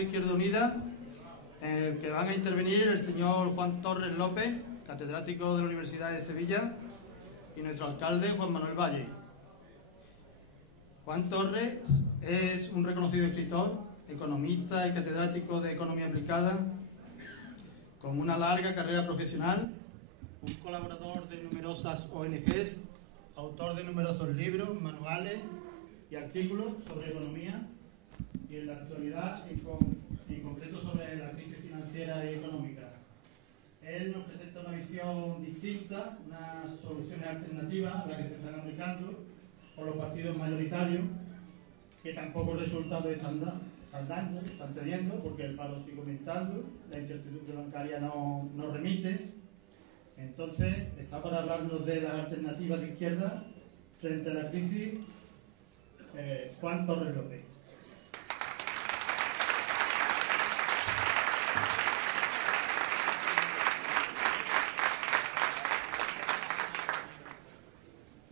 de Izquierda Unida, en el que van a intervenir el señor Juan Torres López, catedrático de la Universidad de Sevilla, y nuestro alcalde, Juan Manuel Valle. Juan Torres es un reconocido escritor, economista y catedrático de Economía Aplicada, con una larga carrera profesional, un colaborador de numerosas ONGs, autor de numerosos libros, manuales y artículos sobre economía y en la actualidad en concreto sobre la crisis financiera y económica. Él nos presenta una visión distinta, unas soluciones alternativas a las que se están aplicando por los partidos mayoritarios, que tampoco resultados están teniendo, porque el paro sigue aumentando, la incertidumbre bancaria no remite. Entonces, está para hablarnos de las alternativas de izquierda frente a la crisis, Juan Torres López.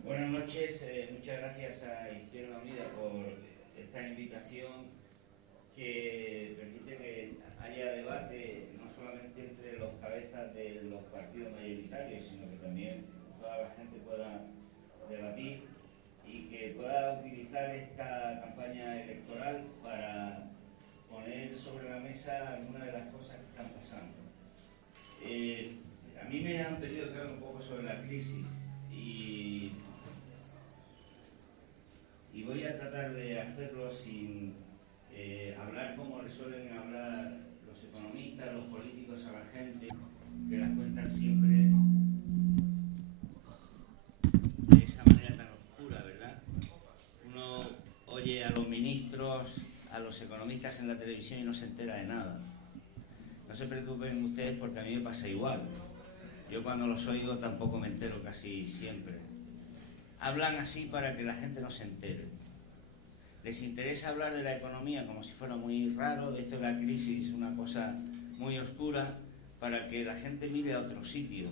Buenas noches, muchas gracias a Izquierda Unida por esta invitación que permite que haya debate no solamente entre los cabezas de los partidos mayoritarios, sino que también toda la gente pueda debatir y que pueda utilizar esta campaña electoral para poner sobre la mesa algunas de las cosas que están pasando. A mí me han pedido que hable un poco sobre la crisis y voy a tratar de hacerlo sin hablar como le suelen hablar los economistas, los políticos a la gente, que las cuentan siempre de esa manera tan oscura, ¿verdad? Uno oye a los ministros, a los economistas en la televisión y no se entera de nada. No se preocupen ustedes porque a mí me pasa igual. Yo cuando los oigo tampoco me entero casi siempre. Hablan así para que la gente no se entere. Les interesa hablar de la economía como si fuera muy raro, de esto de la crisis, una cosa muy oscura, para que la gente mire a otro sitio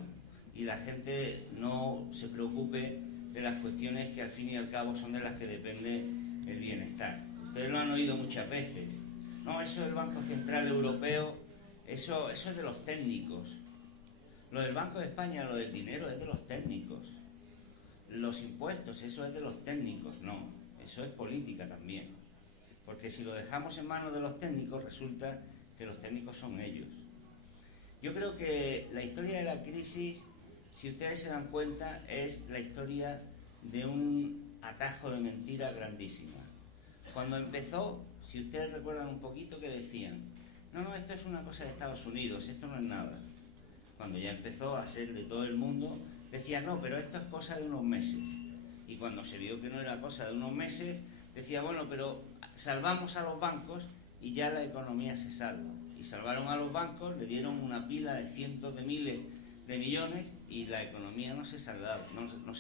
y la gente no se preocupe de las cuestiones que al fin y al cabo son de las que depende el bienestar. Ustedes lo han oído muchas veces. No, eso del Banco Central Europeo, eso es de los técnicos. Lo del Banco de España, lo del dinero, es de los técnicos. Los impuestos, eso es de los técnicos. No, eso es política también. Porque si lo dejamos en manos de los técnicos, resulta que los técnicos son ellos. Yo creo que la historia de la crisis, si ustedes se dan cuenta, es la historia de un atajo de mentira grandísima. Cuando empezó, si ustedes recuerdan un poquito, que decían, no, esto es una cosa de Estados Unidos, esto no es nada. Cuando ya empezó a ser de todo el mundo, decían, no, pero esto es cosa de unos meses. Y cuando se vio que no era cosa de unos meses, decía, bueno, pero salvamos a los bancos y ya la economía se salva. Y salvaron a los bancos, le dieron una pila de cientos de miles de millones y la economía no se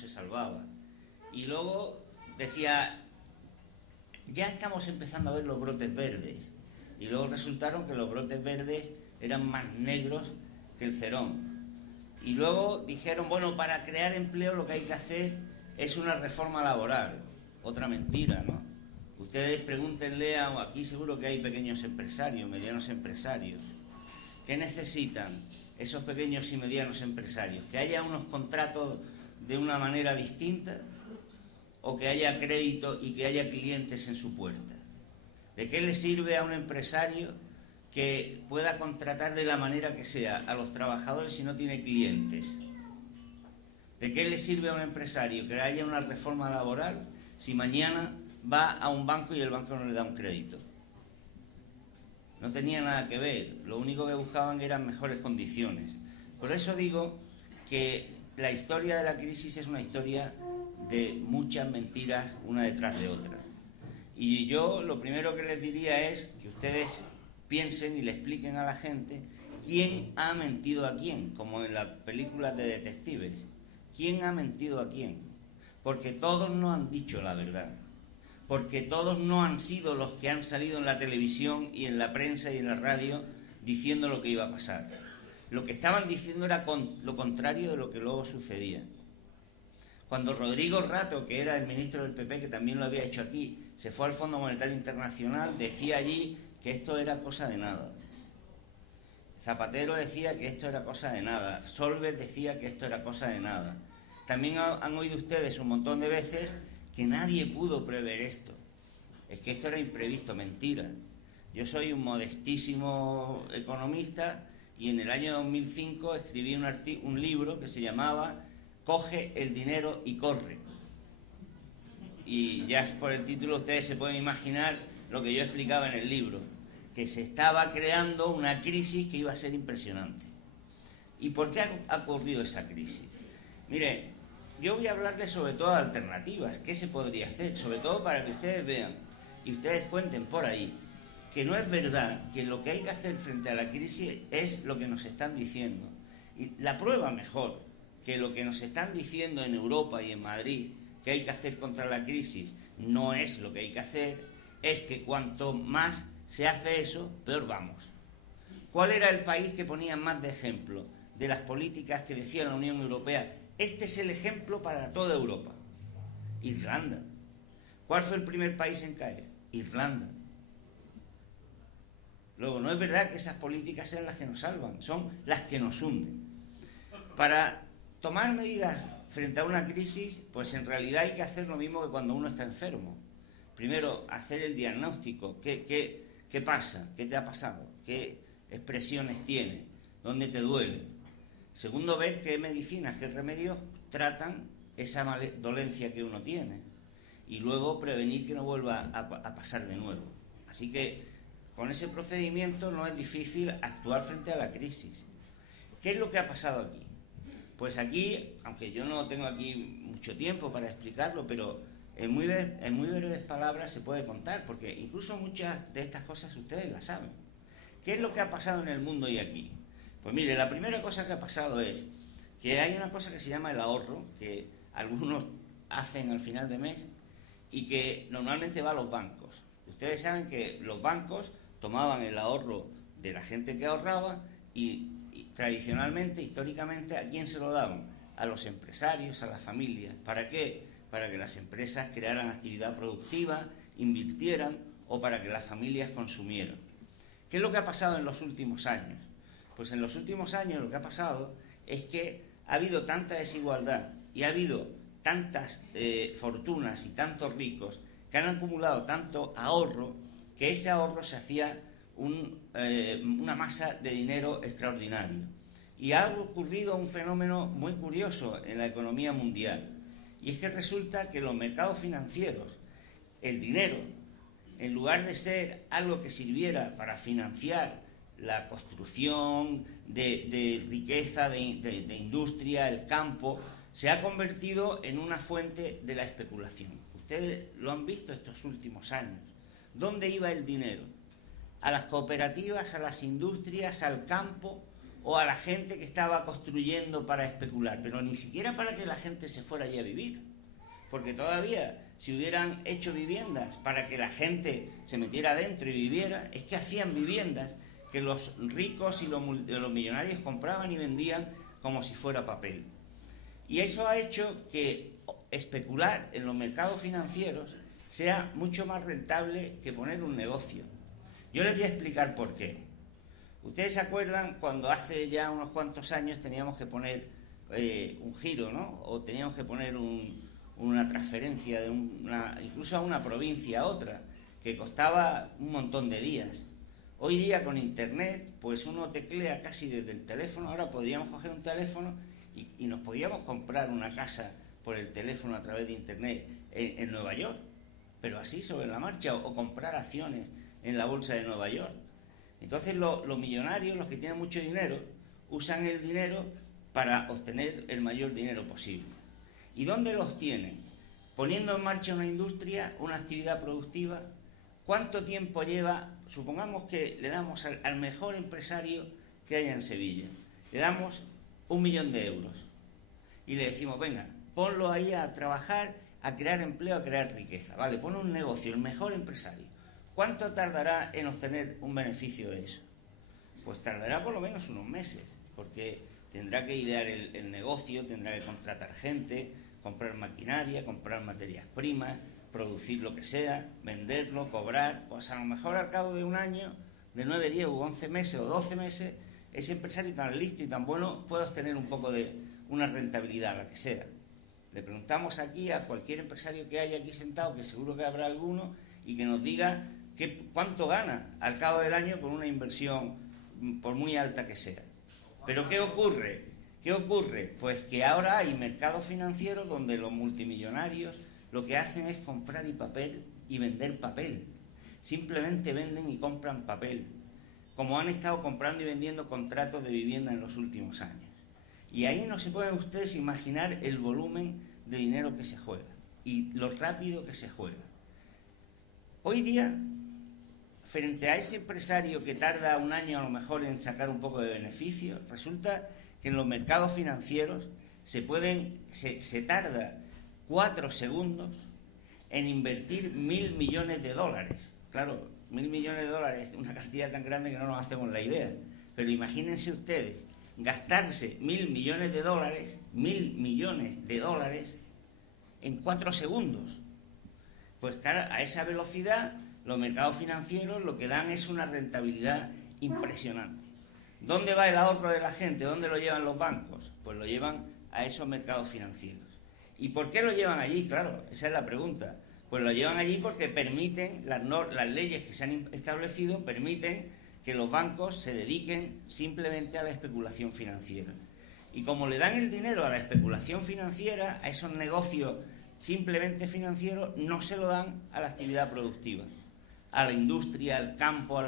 salvaba. Y luego decía, ya estamos empezando a ver los brotes verdes. Y luego resultaron que los brotes verdes eran más negros que el cerón. Y luego dijeron, bueno, para crear empleo lo que hay que hacer es una reforma laboral. Otra mentira, ¿no? Ustedes pregúntenle aquí seguro que hay pequeños empresarios, medianos empresarios. ¿Qué necesitan esos pequeños y medianos empresarios? ¿Que haya unos contratos de una manera distinta? ¿O que haya crédito y que haya clientes en su puerta? ¿De qué le sirve a un empresario que pueda contratar de la manera que sea a los trabajadores si no tiene clientes? ¿De qué le sirve a un empresario que haya una reforma laboral si mañana va a un banco y el banco no le da un crédito? No tenía nada que ver, lo único que buscaban eran mejores condiciones. Por eso digo que la historia de la crisis es una historia de muchas mentiras una detrás de otra. Y yo lo primero que les diría es que ustedes piensen y le expliquen a la gente quién ha mentido a quién, como en las películas de detectives. ¿Quién ha mentido a quién? Porque todos no han dicho la verdad. Porque todos no han sido los que han salido en la televisión y en la prensa y en la radio diciendo lo que iba a pasar. Lo que estaban diciendo era lo contrario de lo que luego sucedía. Cuando Rodrigo Rato, que era el ministro del PP, que también lo había hecho aquí, se fue al Fondo Monetario Internacional, decía allí que esto era cosa de nada. Zapatero decía que esto era cosa de nada. Solbes decía que esto era cosa de nada. También han oído ustedes un montón de veces que nadie pudo prever esto. Es que esto era imprevisto. Mentira. Yo soy un modestísimo economista y en el año 2005 escribí un libro que se llamaba Coge el dinero y corre. Y ya por el título ustedes se pueden imaginar lo que yo explicaba en el libro, que se estaba creando una crisis que iba a ser impresionante. ¿Y por qué ha ocurrido esa crisis? Mire, yo voy a hablarles sobre todo de alternativas, qué se podría hacer, sobre todo para que ustedes vean y ustedes cuenten por ahí que no es verdad que lo que hay que hacer frente a la crisis es lo que nos están diciendo. Y la prueba mejor que lo que nos están diciendo en Europa y en Madrid que hay que hacer contra la crisis no es lo que hay que hacer, es que cuanto más se hace eso, peor vamos. ¿Cuál era el país que ponían más de ejemplo de las políticas que decía la Unión Europea? Este es el ejemplo para toda Europa. Irlanda. ¿Cuál fue el primer país en caer? Irlanda. Luego, no es verdad que esas políticas sean las que nos salvan, son las que nos hunden. Para tomar medidas frente a una crisis, pues en realidad hay que hacer lo mismo que cuando uno está enfermo. Primero, hacer el diagnóstico. ¿Qué pasa? ¿Qué te ha pasado? ¿Qué expresiones tiene? ¿Dónde te duele? Segundo, ver qué medicinas, qué remedios tratan esa dolencia que uno tiene. Y luego prevenir que no vuelva a pasar de nuevo. Así que con ese procedimiento no es difícil actuar frente a la crisis. ¿Qué es lo que ha pasado aquí? Pues aquí, aunque yo no tengo aquí mucho tiempo para explicarlo, pero en muy breves palabras se puede contar, porque incluso muchas de estas cosas ustedes las saben. ¿Qué es lo que ha pasado en el mundo y aquí? Pues mire, la primera cosa que ha pasado es que hay una cosa que se llama el ahorro, que algunos hacen al final de mes y que normalmente va a los bancos. Ustedes saben que los bancos tomaban el ahorro de la gente que ahorraba y tradicionalmente, históricamente, ¿a quién se lo daban? A los empresarios, a las familias. ¿Para qué? Para que las empresas crearan actividad productiva, invirtieran o para que las familias consumieran. ¿Qué es lo que ha pasado en los últimos años? Pues en los últimos años lo que ha pasado es que ha habido tanta desigualdad y ha habido tantas fortunas y tantos ricos que han acumulado tanto ahorro que ese ahorro se hacía una masa de dinero extraordinario. Y ha ocurrido un fenómeno muy curioso en la economía mundial. Y es que resulta que los mercados financieros, el dinero, en lugar de ser algo que sirviera para financiar la construcción de riqueza, de industria, el campo, se ha convertido en una fuente de la especulación. Ustedes lo han visto estos últimos años. ¿Dónde iba el dinero? ¿A las cooperativas, a las industrias, al campo o a la gente que estaba construyendo para especular? Pero ni siquiera para que la gente se fuera allí a vivir. Porque todavía, si hubieran hecho viviendas para que la gente se metiera adentro y viviera, es que hacían viviendas que los ricos y los millonarios compraban y vendían como si fuera papel. Y eso ha hecho que especular en los mercados financieros sea mucho más rentable que poner un negocio. Yo les voy a explicar por qué. Ustedes se acuerdan cuando hace ya unos cuantos años teníamos que poner un giro, ¿no? O teníamos que poner una transferencia de incluso a una provincia a otra, que costaba un montón de días. Hoy día con internet, pues uno teclea casi desde el teléfono. Ahora podríamos coger un teléfono y nos podíamos comprar una casa por el teléfono a través de internet en Nueva York, pero así sobre la marcha, o comprar acciones en la bolsa de Nueva York. Entonces los millonarios, los que tienen mucho dinero, usan el dinero para obtener el mayor dinero posible. ¿Y dónde los tienen? Poniendo en marcha una industria, una actividad productiva. ¿Cuánto tiempo lleva? Supongamos que le damos al mejor empresario que haya en Sevilla, le damos 1 millón de euros y le decimos, venga, ponlo ahí a trabajar, a crear empleo, a crear riqueza. Vale, pon un negocio, el mejor empresario. ¿Cuánto tardará en obtener un beneficio de eso? Pues tardará por lo menos unos meses, porque tendrá que idear el negocio, tendrá que contratar gente, comprar maquinaria, comprar materias primas, producir lo que sea, venderlo, cobrar, pues a lo mejor al cabo de un año, de 9, 10 u 11 meses o 12 meses, ese empresario tan listo y tan bueno puede obtener un poco de una rentabilidad, la que sea. Le preguntamos aquí a cualquier empresario que haya aquí sentado, que seguro que habrá alguno, y que nos diga cuánto gana al cabo del año con una inversión, por muy alta que sea. Pero ¿qué ocurre? ¿Qué ocurre? Pues que ahora hay mercados financieros donde los multimillonarios lo que hacen es comprar papel y vender papel. Simplemente venden y compran papel, como han estado comprando y vendiendo contratos de vivienda en los últimos años. Y ahí no se pueden ustedes imaginar el volumen de dinero que se juega y lo rápido que se juega. Hoy día, frente a ese empresario que tarda un año a lo mejor en sacar un poco de beneficio, resulta que en los mercados financieros se tarda 4 segundos en invertir 1.000 millones de dólares. Claro, 1.000 millones de dólares es una cantidad tan grande que no nos hacemos la idea. Pero imagínense ustedes gastarse 1.000 millones de dólares, 1.000 millones de dólares en 4 segundos. Pues claro, a esa velocidad los mercados financieros lo que dan es una rentabilidad impresionante. ¿Dónde va el ahorro de la gente? ¿Dónde lo llevan los bancos? Pues lo llevan a esos mercados financieros. ¿Y por qué lo llevan allí? Claro, esa es la pregunta. Pues lo llevan allí porque permiten, las leyes que se han establecido permiten que los bancos se dediquen simplemente a la especulación financiera. Y como le dan el dinero a la especulación financiera, a esos negocios simplemente financieros, no se lo dan a la actividad productiva, a la industria, al campo, a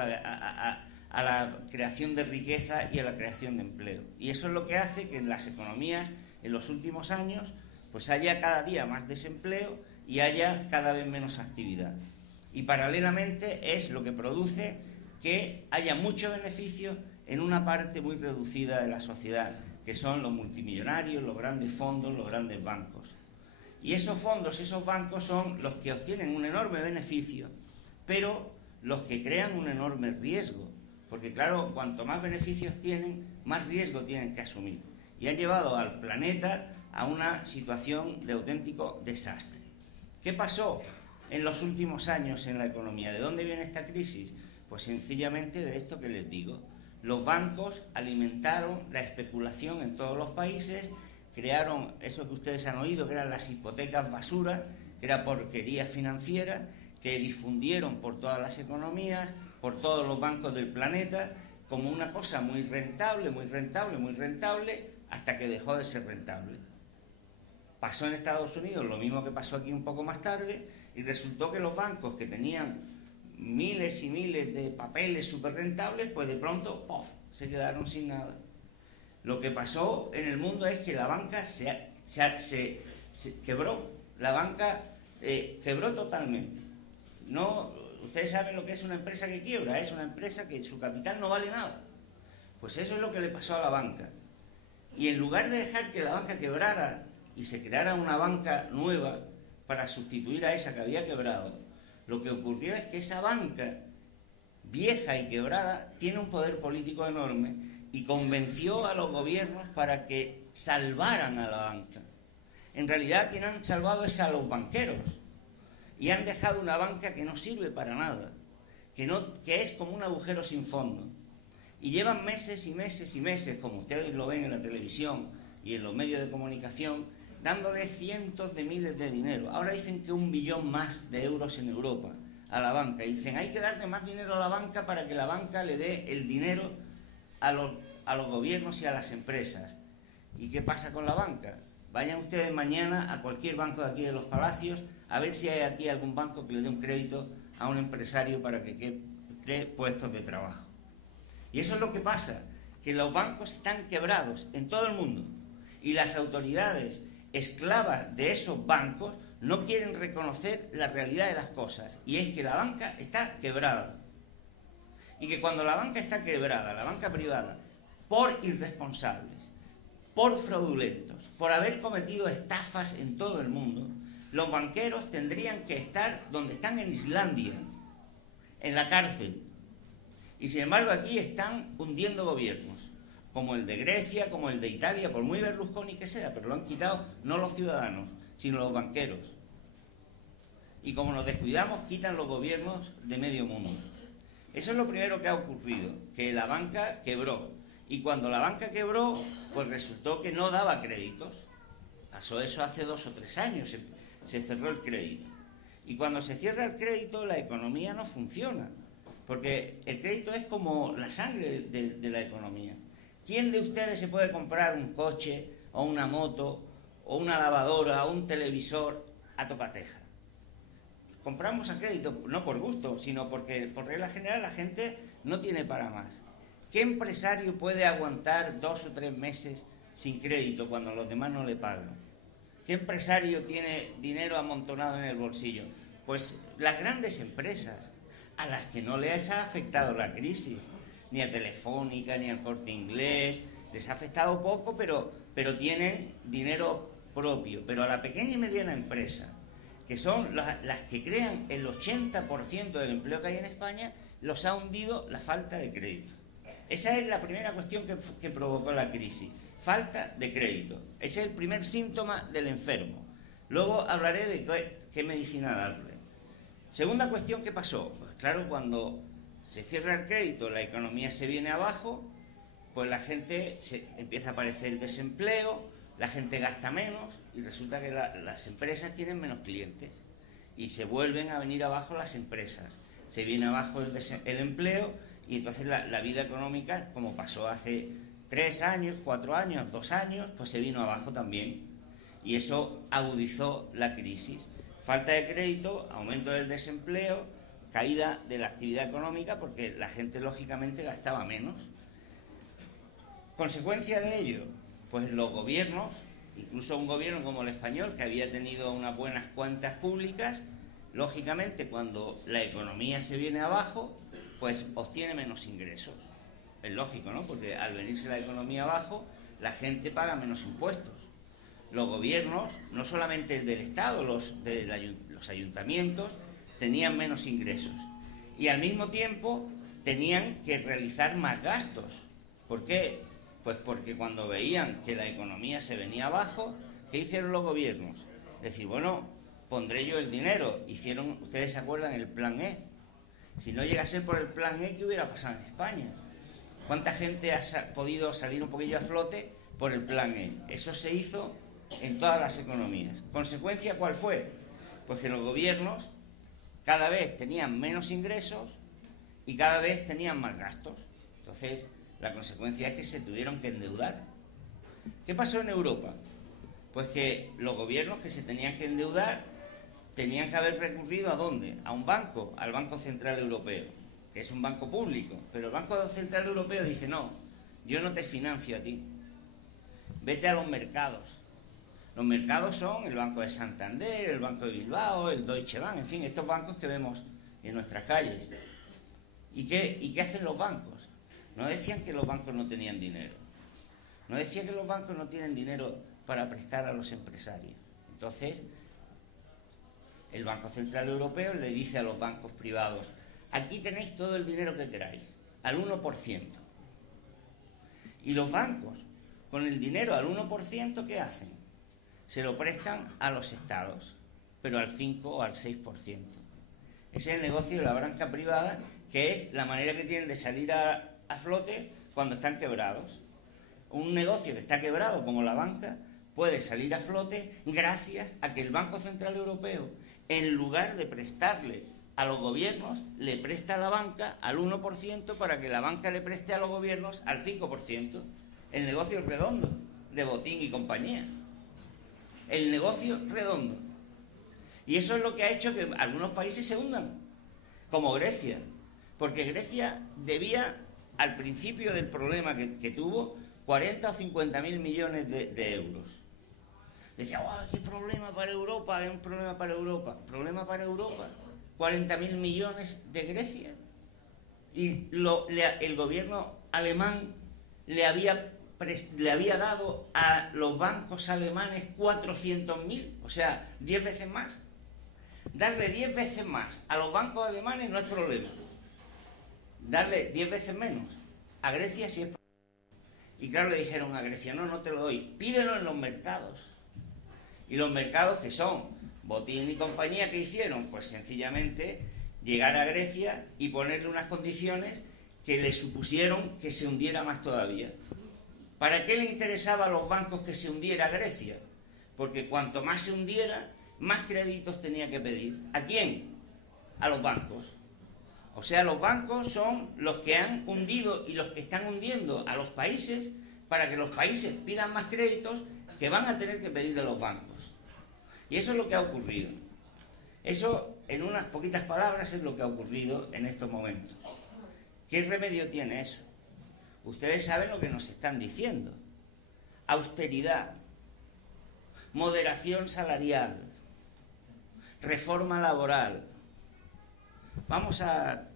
la creación de riqueza y a la creación de empleo. Y eso es lo que hace que en las economías, en los últimos años, pues haya cada día más desempleo y haya cada vez menos actividad. Y paralelamente es lo que produce que haya mucho beneficio en una parte muy reducida de la sociedad, que son los multimillonarios, los grandes fondos, los grandes bancos. Y esos fondos, esos bancos son los que obtienen un enorme beneficio, pero los que crean un enorme riesgo, porque claro, cuanto más beneficios tienen, más riesgo tienen que asumir. Y han llevado al planeta a una situación de auténtico desastre. ¿Qué pasó en los últimos años en la economía? ¿De dónde viene esta crisis? Pues sencillamente de esto que les digo. Los bancos alimentaron la especulación en todos los países, crearon eso que ustedes han oído, que eran las hipotecas basura, que era porquería financiera, que difundieron por todas las economías, por todos los bancos del planeta, como una cosa muy rentable, muy rentable, muy rentable, hasta que dejó de ser rentable. Pasó en Estados Unidos lo mismo que pasó aquí un poco más tarde, y resultó que los bancos que tenían miles y miles de papeles súper rentables, pues de pronto, ¡pof!, se quedaron sin nada. Lo que pasó en el mundo es que la banca se quebró. La banca quebró totalmente. No, ustedes saben lo que es una empresa que quiebra, es una empresa que su capital no vale nada. Pues eso es lo que le pasó a la banca. Y en lugar de dejar que la banca quebrara y se creara una banca nueva para sustituir a esa que había quebrado, lo que ocurrió es que esa banca vieja y quebrada tiene un poder político enorme y convenció a los gobiernos para que salvaran a la banca. En realidad, quien han salvado es a los banqueros, y han dejado una banca que no sirve para nada, que es como un agujero sin fondo. Y llevan meses y meses y meses, como ustedes lo ven en la televisión y en los medios de comunicación, dándole cientos de miles de dinero. Ahora dicen que 1 billón más de euros en Europa a la banca. Y dicen, hay que darle más dinero a la banca para que la banca le dé el dinero a los gobiernos y a las empresas. ¿Y qué pasa con la banca? Vayan ustedes mañana a cualquier banco de aquí de los Palacios a ver si hay aquí algún banco que le dé un crédito a un empresario para que cree puestos de trabajo. Y eso es lo que pasa, que los bancos están quebrados en todo el mundo y las autoridades esclavas de esos bancos no quieren reconocer la realidad de las cosas, y es que la banca está quebrada. Y que cuando la banca está quebrada, la banca privada, por irresponsables, por fraudulentos, por haber cometido estafas en todo el mundo, los banqueros tendrían que estar donde están en Islandia, en la cárcel. Y sin embargo aquí están hundiendo gobiernos, como el de Grecia, como el de Italia, por muy Berlusconi que sea, pero lo han quitado no los ciudadanos, sino los banqueros. y como nos descuidamos, quitan los gobiernos de medio mundo. Eso es lo primero que ha ocurrido, que la banca quebró. Y cuando la banca quebró, pues resultó que no daba créditos. Pasó eso hace 2 o 3 años, se cerró el crédito. Y cuando se cierra el crédito, la economía no funciona, porque el crédito es como la sangre de la economía. ¿Quién de ustedes se puede comprar un coche, o una moto, o una lavadora, o un televisor a tocateja? Compramos a crédito, no por gusto, sino porque por regla general la gente no tiene para más. ¿Qué empresario puede aguantar 2 o 3 meses sin crédito cuando los demás no le pagan? ¿Qué empresario tiene dinero amontonado en el bolsillo? Pues las grandes empresas, a las que no les ha afectado la crisis, ni a Telefónica, ni al Corte Inglés, les ha afectado poco, pero tienen dinero propio. Pero a la pequeña y mediana empresa, que son las que crean el 80% del empleo que hay en España, los ha hundido la falta de crédito. Esa es la primera cuestión que provocó la crisis, falta de crédito. Ese es el primer síntoma del enfermo. Luego hablaré de qué medicina darle. Segunda cuestión, ¿qué pasó? Pues claro, cuando se cierra el crédito, la economía se viene abajo, pues la gente empieza a aparecer el desempleo, la gente gasta menos y resulta que las empresas tienen menos clientes y se vuelven a venir abajo las empresas. Se viene abajo el empleo y entonces la vida económica, como pasó hace 3 años, 4 años, 2 años, pues se vino abajo también. Y eso agudizó la crisis. Falta de crédito, aumento del desempleo, caída de la actividad económica porque la gente lógicamente gastaba menos. ¿Consecuencia de ello? Pues los gobiernos, incluso un gobierno como el español, que había tenido unas buenas cuentas públicas, lógicamente cuando la economía se viene abajo, pues obtiene menos ingresos. Es lógico, ¿no? Porque al venirse la economía abajo, la gente paga menos impuestos. Los gobiernos, no solamente el del Estado, los ayuntamientos, tenían menos ingresos. Y al mismo tiempo tenían que realizar más gastos. ¿Por qué? Pues porque cuando veían que la economía se venía abajo, ¿qué hicieron los gobiernos? Decir, bueno, pondré yo el dinero. Hicieron, ustedes se acuerdan, el Plan E. Si no llega a ser por el Plan E, ¿qué hubiera pasado en España? ¿Cuánta gente ha podido salir un poquillo a flote por el Plan E? Eso se hizo en todas las economías. ¿Consecuencia cuál fue? Pues que los gobiernos cada vez tenían menos ingresos y cada vez tenían más gastos. Entonces, la consecuencia es que se tuvieron que endeudar. ¿Qué pasó en Europa? Pues que los gobiernos que se tenían que endeudar tenían que haber recurrido ¿a dónde? A un banco, al Banco Central Europeo, que es un banco público. Pero el Banco Central Europeo dice, no, yo no te financio a ti. Vete a los mercados. Los mercados son el Banco de Santander, el Banco de Bilbao, el Deutsche Bank, en fin, estos bancos que vemos en nuestras calles. ¿Y qué hacen los bancos? No decían que los bancos no tenían dinero. No decían que los bancos no tienen dinero para prestar a los empresarios. Entonces, el Banco Central Europeo le dice a los bancos privados, aquí tenéis todo el dinero que queráis, al 1%. Y los bancos, con el dinero al 1%, ¿qué hacen? Se lo prestan a los estados, pero al 5 o al 6%. Ese es el negocio de la banca privada, que es la manera que tienen de salir a flote cuando están quebrados. Un negocio que está quebrado, como la banca, puede salir a flote gracias a que el Banco Central Europeo, en lugar de prestarle a los gobiernos, le presta a la banca al 1% para que la banca le preste a los gobiernos al 5%. El negocio es redondo, de Botín y compañía. El negocio redondo. Y eso es lo que ha hecho que algunos países se hundan, como Grecia. Porque Grecia debía, al principio del problema que tuvo, 40 o 50.000 millones de euros. Decía, ¡oh, qué problema para Europa! Es un problema para Europa. ¿Problema para Europa? 40.000 millones de Grecia. Y el gobierno alemán le había dado a los bancos alemanes 400.000, o sea, 10 veces más. Darle 10 veces más a los bancos alemanes no es problema. Darle 10 veces menos a Grecia sí es problema. Y claro, le dijeron a Grecia, no te lo doy, pídelo en los mercados. Y los mercados que son Botín y compañía, ¿qué hicieron? Pues sencillamente llegar a Grecia y ponerle unas condiciones que le supusieron que se hundiera más todavía. ¿Para qué le interesaba a los bancos que se hundiera Grecia? Porque cuanto más se hundiera, más créditos tenía que pedir. ¿A quién? A los bancos. O sea, los bancos son los que han hundido y los que están hundiendo a los países para que los países pidan más créditos que van a tener que pedirle a los bancos. Y eso es lo que ha ocurrido. Eso, en unas poquitas palabras, es lo que ha ocurrido en estos momentos. ¿Qué remedio tiene eso? Ustedes saben lo que nos están diciendo. Austeridad, moderación salarial, reforma laboral. Vamos a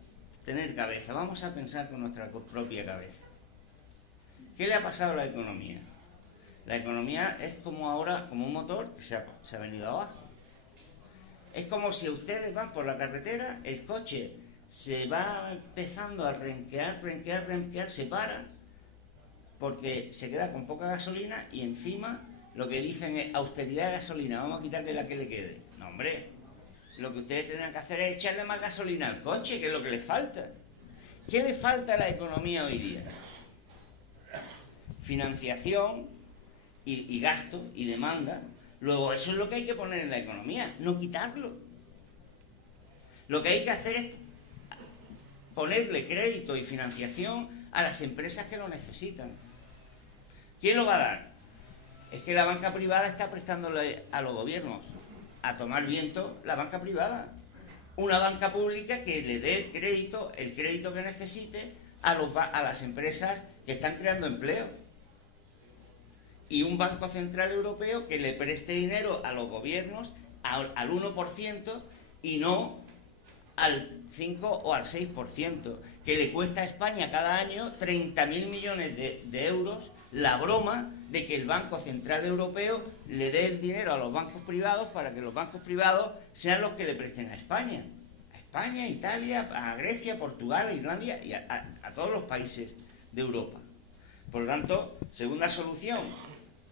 tener cabeza, vamos a pensar con nuestra propia cabeza. ¿Qué le ha pasado a la economía? La economía es como ahora, como un motor que se ha venido abajo. Es como si ustedes van por la carretera, el coche se va empezando a renquear, se para, porque se queda con poca gasolina y encima lo que dicen es austeridad de gasolina, vamos a quitarle la que le quede. No, hombre, lo que ustedes tendrán que hacer es echarle más gasolina al coche, que es lo que les falta. ¿Qué le falta a la economía hoy día? Financiación y gasto y demanda. Luego, eso es lo que hay que poner en la economía, no quitarlo. Lo que hay que hacer es ponerle crédito y financiación a las empresas que lo necesitan. ¿Quién lo va a dar? Es que la banca privada está prestándole a los gobiernos a tomar viento la banca privada. Una banca pública que le dé crédito, el crédito que necesite a las empresas que están creando empleo. Y un Banco Central Europeo que le preste dinero a los gobiernos al 1% y no al 5 o al 6%, que le cuesta a España cada año 30.000 millones de euros la broma de que el Banco Central Europeo le dé el dinero a los bancos privados para que los bancos privados sean los que le presten a España. A España, Italia, a Grecia, Portugal, a Irlanda y a todos los países de Europa. Por lo tanto, segunda solución,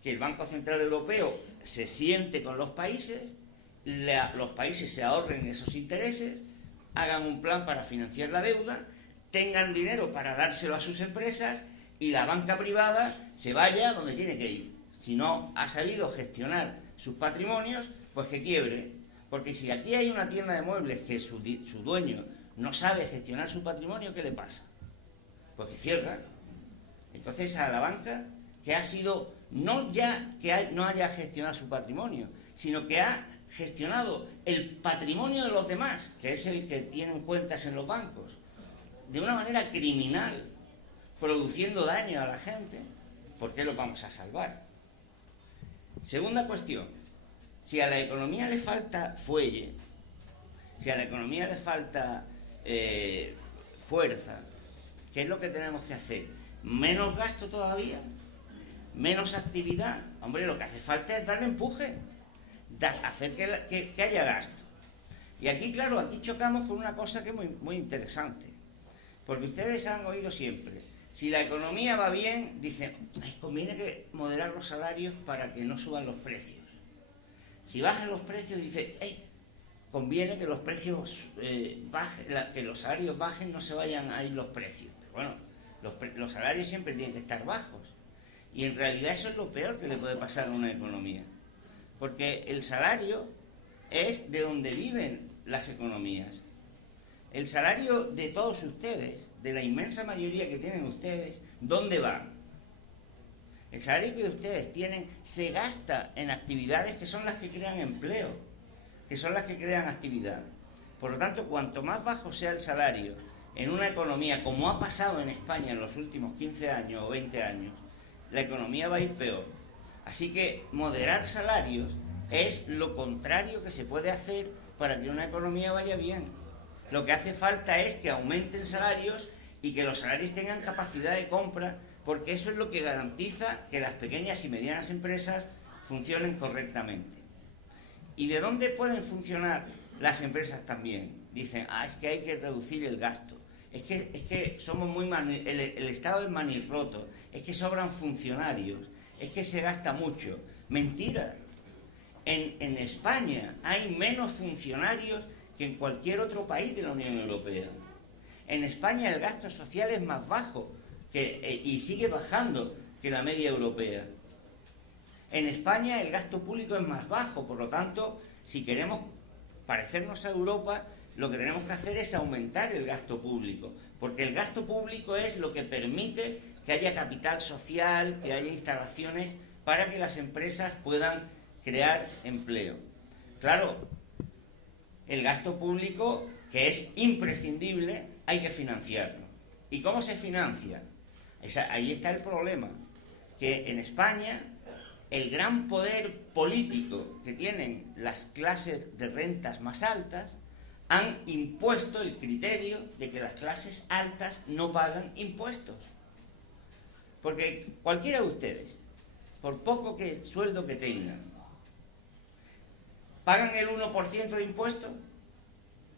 que el Banco Central Europeo se siente con los países se ahorren esos intereses, hagan un plan para financiar la deuda, tengan dinero para dárselo a sus empresas y la banca privada se vaya donde tiene que ir. Si no ha sabido gestionar sus patrimonios, pues que quiebre. Porque si aquí hay una tienda de muebles que su dueño no sabe gestionar su patrimonio, ¿qué le pasa? Pues que cierra. Entonces a la banca, que ha sido no ya que no haya gestionado su patrimonio, sino que ha gestionado el patrimonio de los demás, que es el que tienen cuentas en los bancos, de una manera criminal, produciendo daño a la gente, ¿por qué los vamos a salvar? Segunda cuestión, si a la economía le falta fuelle, si a la economía le falta fuerza, ¿qué es lo que tenemos que hacer? ¿Menos gasto todavía? ¿Menos actividad? Hombre, lo que hace falta es darle empuje, hacer que haya gasto. Y aquí, claro, aquí chocamos con una cosa que es muy, muy interesante, porque ustedes han oído siempre, si la economía va bien, dicen, conviene que moderar los salarios para que no suban los precios. Si bajan los precios, dicen, conviene que los precios bajen, que los salarios bajen, no se vayan a ir los precios. Pero bueno, los salarios siempre tienen que estar bajos. Y en realidad eso es lo peor que le puede pasar a una economía. Porque el salario es de donde viven las economías. El salario de todos ustedes, de la inmensa mayoría que tienen ustedes, ¿dónde va? El salario que ustedes tienen se gasta en actividades que son las que crean empleo, que son las que crean actividad. Por lo tanto, cuanto más bajo sea el salario en una economía, como ha pasado en España en los últimos 15 años o 20 años, la economía va a ir peor. Así que moderar salarios es lo contrario que se puede hacer para que una economía vaya bien. Lo que hace falta es que aumenten salarios y que los salarios tengan capacidad de compra, porque eso es lo que garantiza que las pequeñas y medianas empresas funcionen correctamente. ¿Y de dónde pueden funcionar las empresas también? Dicen, es que hay que reducir el gasto. Es que somos muy el Estado es manirroto, es que sobran funcionarios, es que se gasta mucho. Mentira. En España hay menos funcionarios que en cualquier otro país de la Unión Europea. En España el gasto social es más bajo y sigue bajando que la media europea. En España el gasto público es más bajo, por lo tanto, si queremos parecernos a Europa, lo que tenemos que hacer es aumentar el gasto público, porque el gasto público es lo que permite que haya capital social, que haya instalaciones para que las empresas puedan crear empleo. Claro, el gasto público, que es imprescindible, hay que financiarlo. ¿Y cómo se financia? Ahí está el problema, que en España el gran poder político que tienen las clases de rentas más altas han impuesto el criterio de que las clases altas no pagan impuestos. Porque cualquiera de ustedes, por poco sueldo que tengan, ¿pagan el 1% de impuestos?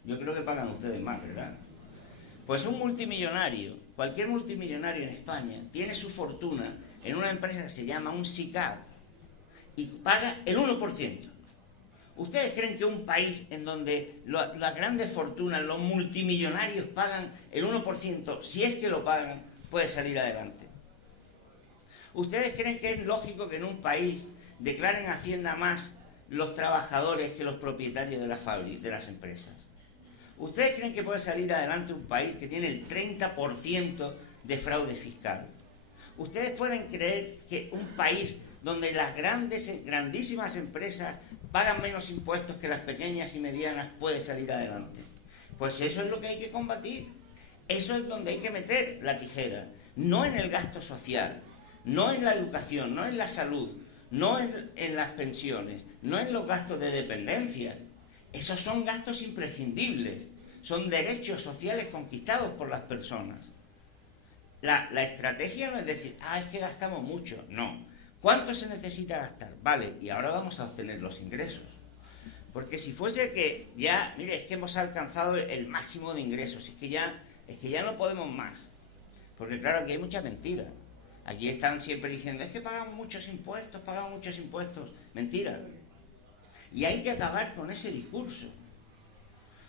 Yo creo que pagan ustedes más, ¿verdad? Pues un multimillonario, cualquier multimillonario en España, tiene su fortuna en una empresa que se llama un SICAV y paga el 1%. ¿Ustedes creen que un país en donde las grandes fortunas, los multimillonarios pagan el 1%, si es que lo pagan, puede salir adelante? ¿Ustedes creen que es lógico que en un país declaren Hacienda más los trabajadores que los propietarios de las empresas? ¿Ustedes creen que puede salir adelante un país que tiene el 30% de fraude fiscal? ¿Ustedes pueden creer que un país donde las grandísimas empresas pagan menos impuestos que las pequeñas y medianas puede salir adelante? Pues eso es lo que hay que combatir. Eso es donde hay que meter la tijera. No en el gasto social, no en la educación, no en la salud, no en las pensiones, no en los gastos de dependencia. Esos son gastos imprescindibles, son derechos sociales conquistados por las personas. La estrategia no es decir, es que gastamos mucho, no. ¿Cuánto se necesita gastar? Vale, y ahora vamos a obtener los ingresos. Porque si fuese que ya, mire, es que hemos alcanzado el máximo de ingresos, es que ya no podemos más. Porque claro, aquí hay mucha mentira. Aquí están siempre diciendo, es que pagamos muchos impuestos. Mentira. Y hay que acabar con ese discurso.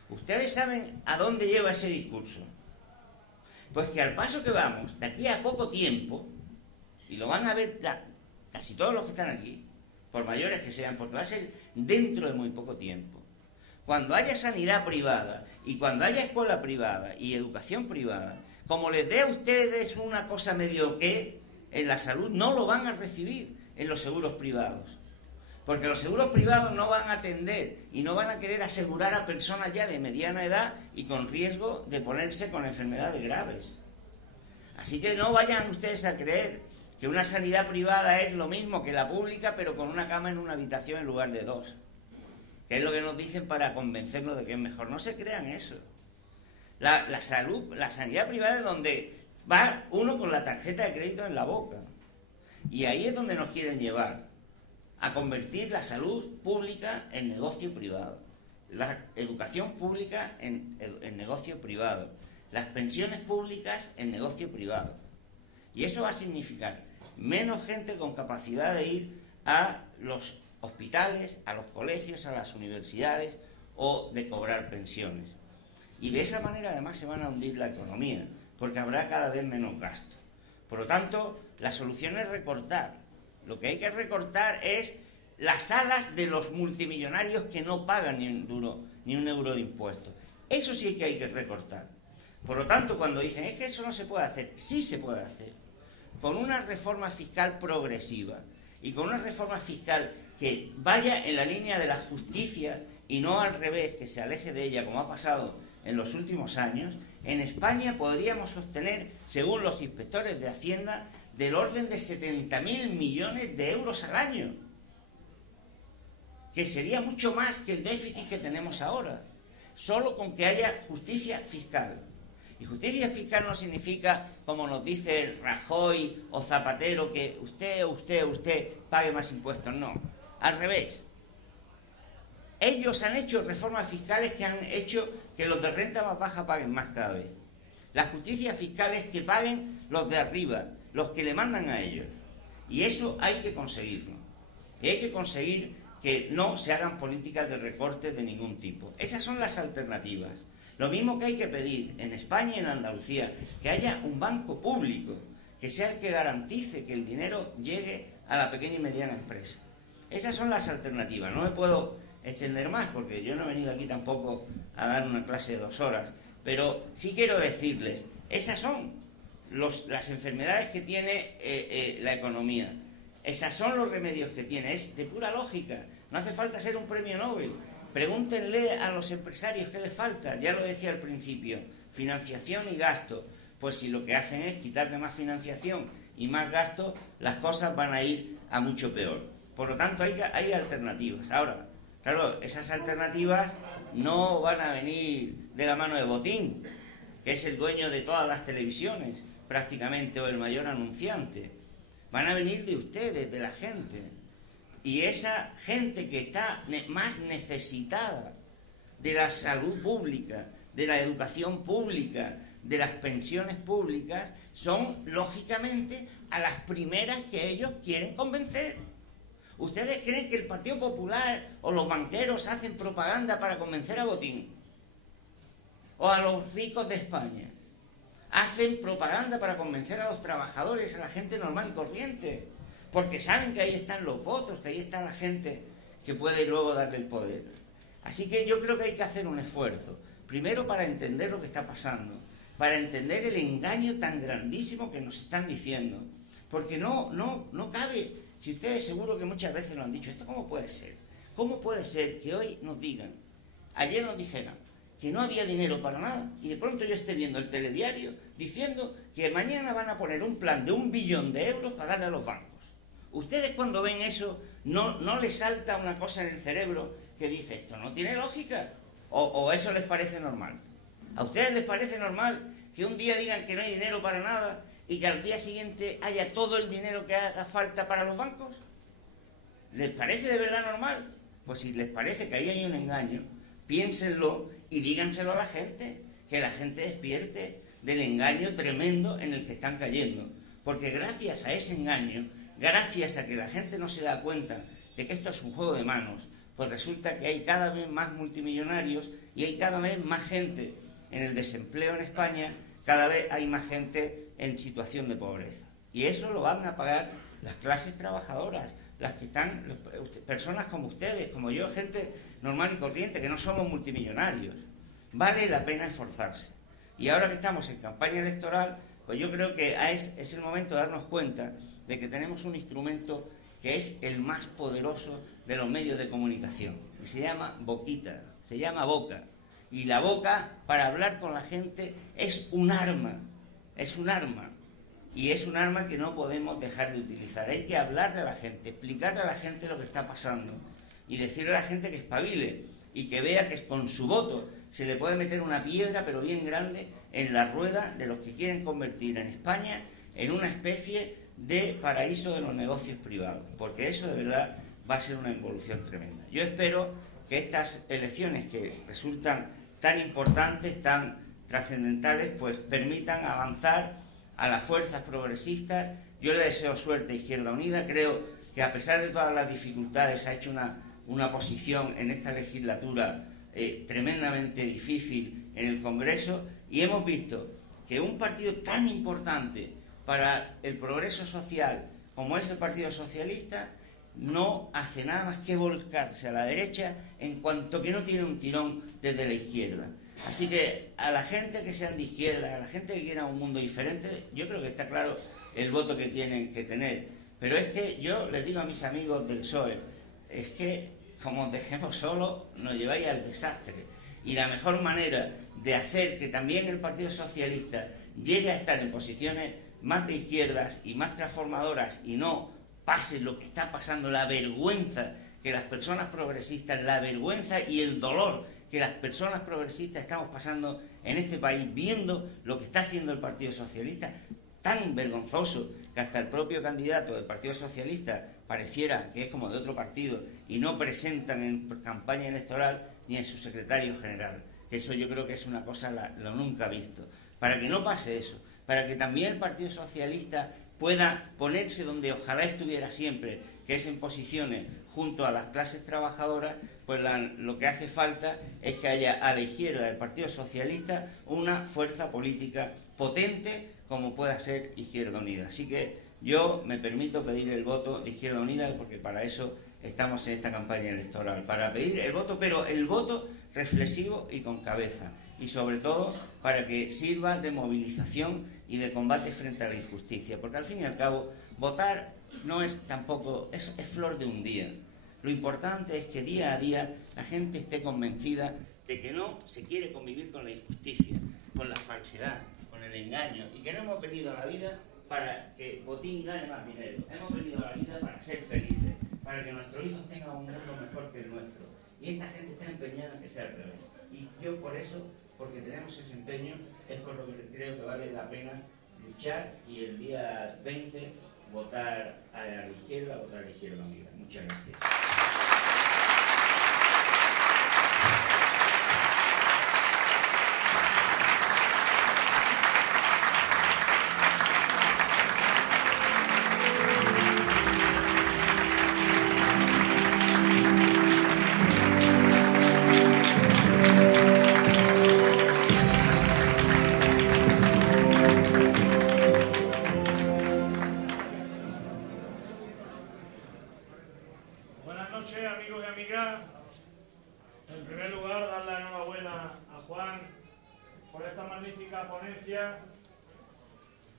¿Ustedes saben a dónde lleva ese discurso? Pues que al paso que vamos, de aquí a poco tiempo, y lo van a ver casi todos los que están aquí, por mayores que sean, porque va a ser dentro de muy poco tiempo, cuando haya sanidad privada y cuando haya escuela privada y educación privada, como les dé a ustedes una cosa medio que en la salud, no lo van a recibir en los seguros privados. Porque los seguros privados no van a atender y no van a querer asegurar a personas ya de mediana edad y con riesgo de ponerse con enfermedades graves. Así que no vayan ustedes a creer que una sanidad privada es lo mismo que la pública, pero con una cama en una habitación en lugar de 2. Que es lo que nos dicen para convencernos de que es mejor. No se crean eso. La sanidad privada es donde va uno con la tarjeta de crédito en la boca. Y ahí es donde nos quieren llevar. A convertir la salud pública en negocio privado, la educación pública en negocio privado, las pensiones públicas en negocio privado. Y eso va a significar menos gente con capacidad de ir a los hospitales, a los colegios, a las universidades o de cobrar pensiones. Y de esa manera además se van a hundir la economía, porque habrá cada vez menos gasto. Por lo tanto, la solución es recortar. Lo que hay que recortar es las alas de los multimillonarios que no pagan ni un euro de impuestos. Eso sí que hay que recortar. Por lo tanto, cuando dicen, es que eso no se puede hacer, sí se puede hacer. Con una reforma fiscal progresiva y con una reforma fiscal que vaya en la línea de la justicia y no al revés, que se aleje de ella, como ha pasado en los últimos años, en España podríamos obtener, según los inspectores de Hacienda, del orden de 70.000 millones de euros al año, que sería mucho más que el déficit que tenemos ahora, solo con que haya justicia fiscal. Y justicia fiscal no significa, como nos dice Rajoy o Zapatero, que usted pague más impuestos. No, al revés. Ellos han hecho reformas fiscales que han hecho que los de renta más baja paguen más cada vez. La justicia fiscal es que paguen los de arriba, los que le mandan a ellos. Y eso hay que conseguirlo. Y hay que conseguir que no se hagan políticas de recortes de ningún tipo. Esas son las alternativas. Lo mismo que hay que pedir en España y en Andalucía, que haya un banco público, que sea el que garantice que el dinero llegue a la pequeña y mediana empresa. Esas son las alternativas. No me puedo extender más, porque yo no he venido aquí tampoco a dar una clase de 2 horas, pero sí quiero decirles, esas son las enfermedades que tiene la economía. Esos son los remedios que tiene, es de pura lógica. No hace falta ser un premio Nobel. Pregúntenle a los empresarios qué les falta. Ya lo decía al principio, financiación y gasto. Pues si lo que hacen es quitarle más financiación y más gasto, las cosas van a ir a mucho peor. Por lo tanto, hay alternativas. Ahora, claro, esas alternativas no van a venir de la mano de Botín, que es el dueño de todas las televisiones, prácticamente, o el mayor anunciante. Van a venir de ustedes, de la gente. Y esa gente que está más necesitada de la salud pública, de la educación pública, de las pensiones públicas, son, lógicamente, a las primeras que ellos quieren convencer. ¿Ustedes creen que el Partido Popular o los banqueros hacen propaganda para convencer a Botín? ¿O a los ricos de España? Hacen propaganda para convencer a los trabajadores, a la gente normal y corriente, porque saben que ahí están los votos, que ahí está la gente que puede luego darle el poder. Así que yo creo que hay que hacer un esfuerzo, primero para entender lo que está pasando, para entender el engaño tan grandísimo que nos están diciendo, porque no cabe, si ustedes seguro que muchas veces lo han dicho, ¿esto cómo puede ser? ¿Cómo puede ser que hoy nos digan, ayer nos dijeran, que no había dinero para nada, y de pronto yo esté viendo el telediario diciendo que mañana van a poner un plan de 1 billón de euros para darle a los bancos? Ustedes cuando ven eso, ¿no les salta una cosa en el cerebro que dice, esto no tiene lógica? ¿O eso les parece normal? ¿A ustedes les parece normal que un día digan que no hay dinero para nada y que al día siguiente haya todo el dinero que haga falta para los bancos? ¿Les parece de verdad normal? Pues si les parece que ahí hay un engaño, piénsenlo y díganselo a la gente, que la gente despierte del engaño tremendo en el que están cayendo. Porque gracias a ese engaño, gracias a que la gente no se da cuenta de que esto es un juego de manos, pues resulta que hay cada vez más multimillonarios y hay cada vez más gente en el desempleo en España, cada vez hay más gente en situación de pobreza. Y eso lo van a pagar las clases trabajadoras, las que están, personas como ustedes, como yo, gente normal y corriente, que no somos multimillonarios. Vale la pena esforzarse. Y ahora que estamos en campaña electoral, pues yo creo que es el momento de darnos cuenta de que tenemos un instrumento que es el más poderoso de los medios de comunicación. Y se llama boquita, se llama boca. Y la boca, para hablar con la gente, es un arma. Es un arma. Y es un arma que no podemos dejar de utilizar. Hay que hablarle a la gente, explicarle a la gente lo que está pasando y decirle a la gente que espabile y que vea que con su voto se le puede meter una piedra, pero bien grande, en la rueda de los que quieren convertir en España en una especie de paraíso de los negocios privados, porque eso de verdad va a ser una involución tremenda. Yo espero que estas elecciones, que resultan tan importantes, tan trascendentales, pues permitan avanzar a las fuerzas progresistas. Yo le deseo suerte a Izquierda Unida. Creo que a pesar de todas las dificultades ha hecho una posición en esta legislatura tremendamente difícil en el Congreso, y hemos visto que un partido tan importante para el progreso social como es el Partido Socialista no hace nada más que volcarse a la derecha en cuanto que no tiene un tirón desde la izquierda. Así que a la gente que sean de izquierda, a la gente que quiera un mundo diferente, yo creo que está claro el voto que tienen que tener. Pero es que yo les digo a mis amigos del PSOE, es que como os dejemos solos, nos lleváis al desastre. Y la mejor manera de hacer que también el Partido Socialista llegue a estar en posiciones más de izquierdas y más transformadoras y no pase lo que está pasando, la vergüenza que las personas progresistas, la vergüenza y el dolor que las personas progresistas estamos pasando en este país, viendo lo que está haciendo el Partido Socialista, tan vergonzoso que hasta el propio candidato del Partido Socialista pareciera que es como de otro partido y no presentan en campaña electoral ni en su secretario general. Eso yo creo que es una cosa lo nunca visto. Para que no pase eso, para que también el Partido Socialista pueda ponerse donde ojalá estuviera siempre, que es en posiciones junto a las clases trabajadoras, pues lo que hace falta es que haya a la izquierda del Partido Socialista una fuerza política potente como pueda ser Izquierda Unida. Así que yo me permito pedir el voto de Izquierda Unida, porque para eso estamos en esta campaña electoral, para pedir el voto, pero el voto reflexivo y con cabeza, y sobre todo para que sirva de movilización y de combate frente a la injusticia, porque al fin y al cabo votar no es tampoco, es flor de un día. Lo importante es que día a día la gente esté convencida de que no se quiere convivir con la injusticia, con la falsedad, con el engaño, y que no hemos venido a la vida para que Botín gane más dinero. Hemos venido a la vida para ser felices, para que nuestros hijos tengan un mundo mejor que el nuestro. Y esta gente está empeñada en que sea al revés. Y yo por eso, porque tenemos ese empeño, es por lo que creo que vale la pena luchar y el día 20 votar a la izquierda, votar a la Izquierda Unida. Muchas gracias.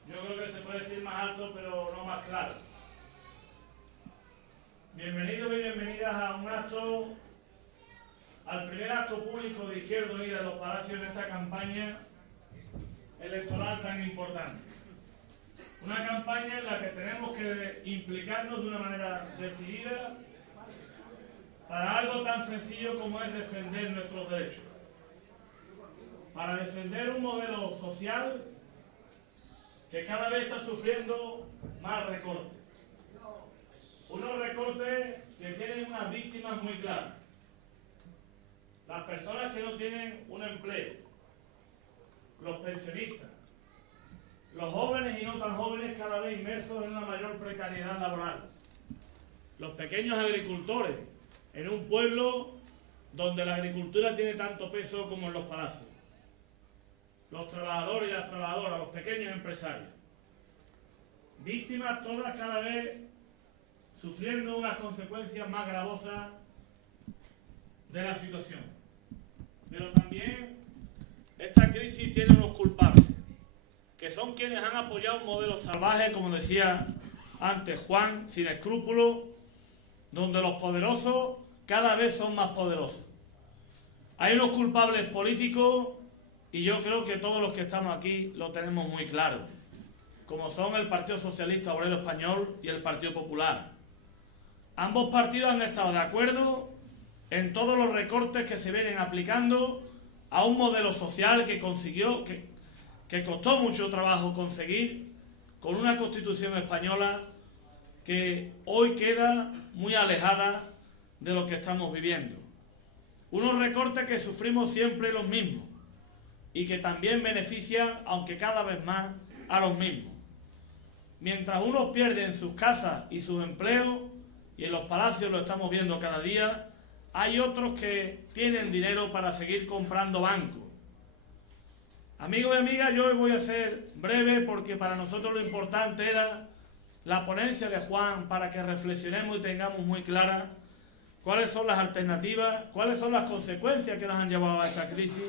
Yo creo que se puede decir más alto, pero no más claro. Bienvenidos y bienvenidas a un acto, al primer acto público de Izquierda Unida en los Palacios en esta campaña electoral tan importante. Una campaña en la que tenemos que implicarnos de una manera decidida para algo tan sencillo como es defender nuestros derechos. Para defender un modelo social que cada vez está sufriendo más recortes. Unos recortes que tienen unas víctimas muy claras. Las personas que no tienen un empleo, los pensionistas, los jóvenes y no tan jóvenes cada vez inmersos en una mayor precariedad laboral, los pequeños agricultores en un pueblo donde la agricultura tiene tanto peso como en los palacios, los trabajadores y las trabajadoras, los pequeños empresarios. Víctimas todas cada vez sufriendo unas consecuencias más gravosas de la situación. Pero también esta crisis tiene unos culpables, que son quienes han apoyado un modelo salvaje, como decía antes Juan, sin escrúpulos, donde los poderosos cada vez son más poderosos. Hay unos culpables políticos y yo creo que todos los que estamos aquí lo tenemos muy claro, como son el Partido Socialista Obrero Español y el Partido Popular. Ambos partidos han estado de acuerdo en todos los recortes que se vienen aplicando a un modelo social que consiguió, que costó mucho trabajo conseguir, con una Constitución española que hoy queda muy alejada de lo que estamos viviendo. Unos recortes que sufrimos siempre los mismos y que también benefician, aunque cada vez más, a los mismos. Mientras unos pierden sus casas y sus empleos, y en los palacios lo estamos viendo cada día, hay otros que tienen dinero para seguir comprando bancos. Amigos y amigas, yo hoy voy a ser breve porque para nosotros lo importante era la ponencia de Juan, para que reflexionemos y tengamos muy claras cuáles son las alternativas, cuáles son las consecuencias que nos han llevado a esta crisis,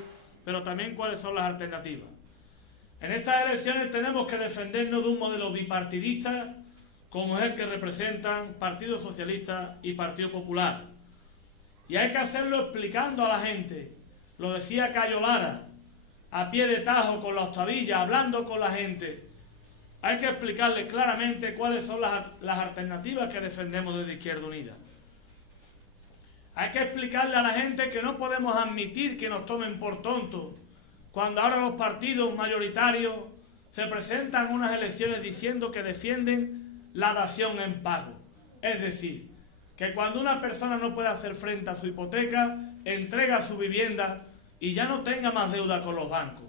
pero también cuáles son las alternativas. En estas elecciones tenemos que defendernos de un modelo bipartidista como es el que representan Partido Socialista y Partido Popular. Y hay que hacerlo explicando a la gente, lo decía Cayo Lara, a pie de tajo, con la octavilla, hablando con la gente. Hay que explicarles claramente cuáles son las alternativas que defendemos desde Izquierda Unida. Hay que explicarle a la gente que no podemos admitir que nos tomen por tontos cuando ahora los partidos mayoritarios se presentan en unas elecciones diciendo que defienden la dación en pago. Es decir, que cuando una persona no puede hacer frente a su hipoteca, entrega su vivienda y ya no tenga más deuda con los bancos.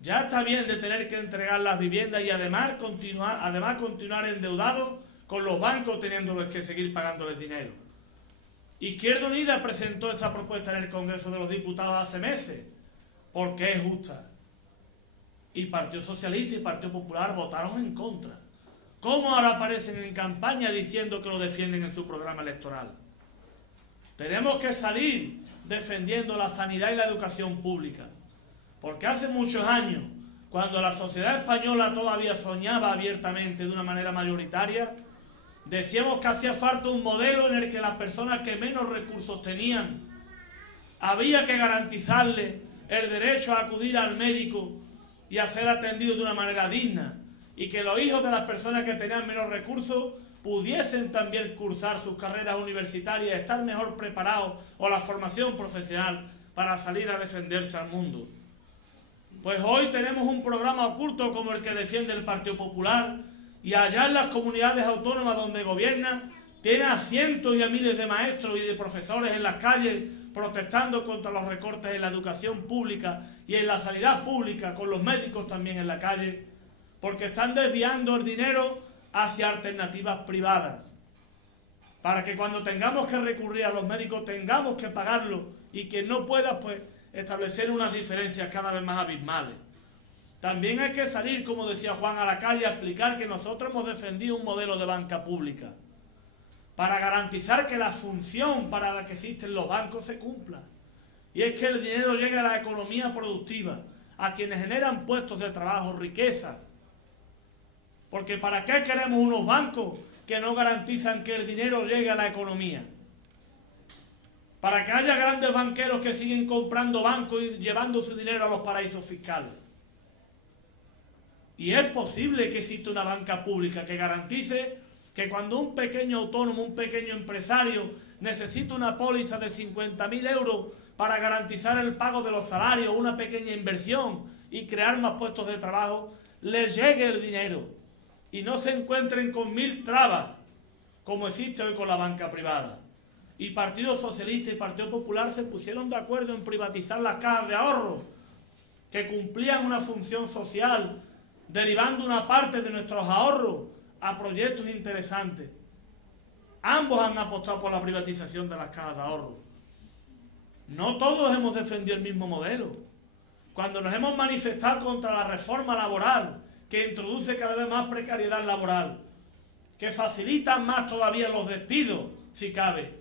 Ya está bien de tener que entregar las viviendas y además continuar endeudados con los bancos teniéndoles que seguir pagándoles dinero. Izquierda Unida presentó esa propuesta en el Congreso de los Diputados hace meses, porque es justa. Y Partido Socialista y Partido Popular votaron en contra. ¿Cómo ahora aparecen en campaña diciendo que lo defienden en su programa electoral? Tenemos que salir defendiendo la sanidad y la educación pública. Porque hace muchos años, cuando la sociedad española todavía soñaba abiertamente de una manera mayoritaria, decíamos que hacía falta un modelo en el que las personas que menos recursos tenían, había que garantizarles el derecho a acudir al médico y a ser atendidos de una manera digna, y que los hijos de las personas que tenían menos recursos pudiesen también cursar sus carreras universitarias, estar mejor preparados o la formación profesional para salir a defenderse al mundo. Pues hoy tenemos un programa oculto como el que defiende el Partido Popular, y allá en las comunidades autónomas donde gobierna, tiene a cientos y a miles de maestros y de profesores en las calles protestando contra los recortes en la educación pública y en la sanidad pública, con los médicos también en la calle, porque están desviando el dinero hacia alternativas privadas, para que cuando tengamos que recurrir a los médicos tengamos que pagarlo, y quien no pueda, pues establecer unas diferencias cada vez más abismales. También hay que salir, como decía Juan, a la calle a explicar que nosotros hemos defendido un modelo de banca pública para garantizar que la función para la que existen los bancos se cumpla. Y es que el dinero llegue a la economía productiva, a quienes generan puestos de trabajo, riqueza. Porque ¿para qué queremos unos bancos que no garantizan que el dinero llegue a la economía? Para que haya grandes banqueros que siguen comprando bancos y llevando su dinero a los paraísos fiscales. Y es posible que exista una banca pública que garantice que cuando un pequeño autónomo, un pequeño empresario necesita una póliza de 50.000 euros para garantizar el pago de los salarios, una pequeña inversión y crear más puestos de trabajo, les llegue el dinero y no se encuentren con 1000 trabas como existe hoy con la banca privada. Y Partido Socialista y Partido Popular se pusieron de acuerdo en privatizar las cajas de ahorro, que cumplían una función social, derivando una parte de nuestros ahorros a proyectos interesantes. Ambos han apostado por la privatización de las cajas de ahorro. No todos hemos defendido el mismo modelo. Cuando nos hemos manifestado contra la reforma laboral, que introduce cada vez más precariedad laboral, que facilita más todavía los despidos, si cabe,